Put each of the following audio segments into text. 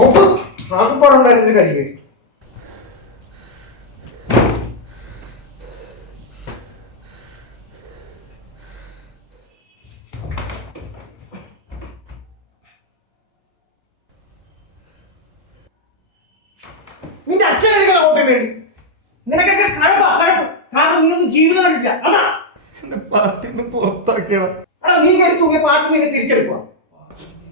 ഓപ്പ് ആക്കുപാടുണ്ടായിരുന്നൊരു കരിക്ക്. നിന്റെ അച്ഛൻ കഴിക്കുന്ന ഓപ്പി വേണ്ടി നിനക്കൊക്കെ കഴപ്പാ കഴപ്പ്. കാരണം നീ ഒന്നും ജീവിതം കണ്ടില്ല. അതാ എന്നെ പാർട്ടിന്ന് പുറത്താക്കിയടാ. എടാ നീ കയറി തൂങ്ങിയ പാർട്ടി നിന്നെ തിരിച്ചെടുക്കുക.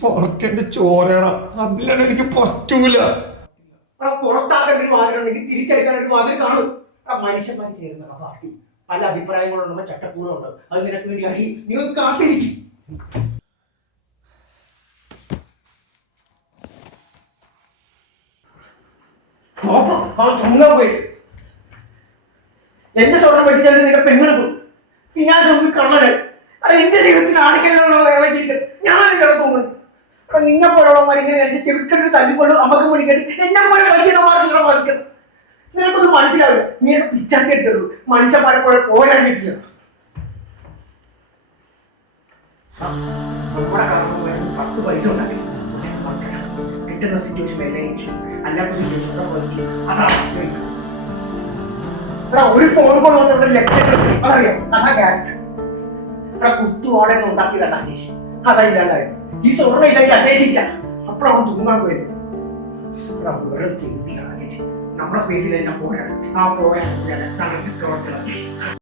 പാർട്ടി എന്റെ ചോരടാ, അതിലാണ് എനിക്ക് പറ്റൂല. എടാ പുറത്താക്കാൻ ഒരു വാതിലുണ്ടെങ്കിൽ തിരിച്ചെടുക്കാൻ ഒരു വാതിൽ കാണും. ആ മനുഷ്യന്മാർ ചേരുന്ന പാർട്ടി പല അഭിപ്രായങ്ങളുണ്ടോ ചട്ടക്കൂടുണ്ടോ, അത് നിനക്ക് വേണ്ടി അടി നീ ഒന്ന് കാത്തിരിക്കും. എന്റെ സ്വർണം വെട്ടിച്ചാണ്ട് നിന്റെ പെണ്ണുകൾ പോയി. ഫിനാൻസ് ഒന്ന് കള്ളന്. അത് എന്റെ ജീവിതത്തിൽ ആണിക്കലുള്ള ഇളകിയിട്ട് ഞാനാണ് കിടക്കുന്നു. അവിടെ നിങ്ങൾപ്പോഴുള്ളവർ ഇങ്ങനെ അടിച്ച് ചെവിക്കലിന് തല്ലിക്കൊണ്ട് അമ്മക്ക് വിളിക്കട്ടി എന്നെ പോലെ വലിയ ബാധിക്കുന്നത് നിനക്കൊന്നും മനസ്സിലാവില്ല. നീയൊക്കെ പിച്ചാത്തി എടുത്തുള്ളൂ. മനുഷ്യന്മാരെ പോലെ പോരാടിയിട്ടില്ല. നമ്മുടെ കാരണം 10 പൈസ ഉണ്ടാക്കി കിട്ടുന്ന സിറ്റുവേഷൻ എല്ലാം അല്ലാത്ത സിറ്റുവേഷൻ അതാണ്. ഒരു ഫോൺ കോൾ വന്നവിടെ ലക്ഷങ്ങൾ അതറിയാം. അതാ ക്യാരക്ടർ. ഇവിടെ കുത്തുവാടൊന്നും ഉണ്ടാക്കിയതല്ല അജേഷ്. അതാ ഇല്ലാണ്ടായത്. ഈ സ്വർണ്ണ ഇല്ലെങ്കിൽ അജേഷില്ല. അപ്പോഴവൻ തൂങ്ങാൻ പോയത്. നമ്മുടെ സ്പേസിൽ എല്ലാം പോയാണ്. ആ പോയാണ് സമയത്ത് പ്രവർത്തനം.